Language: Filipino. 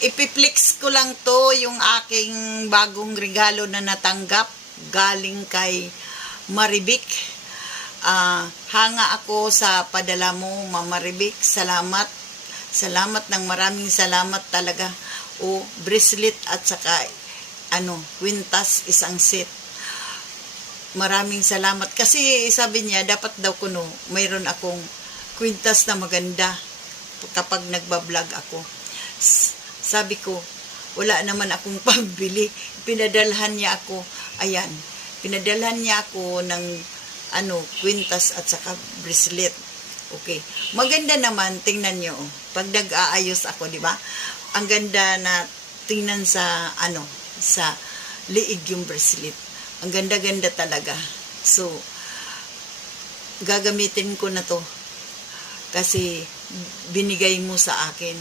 Ipiplex ko lang to, yung aking bagong regalo na natanggap galing kay Maribik. Hanga ako sa padala mo, Mama Maribik. Salamat. Salamat ng maraming salamat talaga. O, bracelet at saka kwintas, isang set. Maraming salamat. Kasi sabi niya, dapat daw kuno, mayroon akong kwintas na maganda kapag nagbablog ako. Sabi ko, wala naman akong pambili. Pinadalhan niya ako. Ayan. Pinadalhan niya ako ng kwintas at saka bracelet. Okay. Maganda naman, tingnan nyo. Pag nag-aayos ako, di ba? Ang ganda na tingnan sa, sa liig yung bracelet. Ang ganda-ganda talaga. So, gagamitin ko na to. Kasi binigay mo sa akin.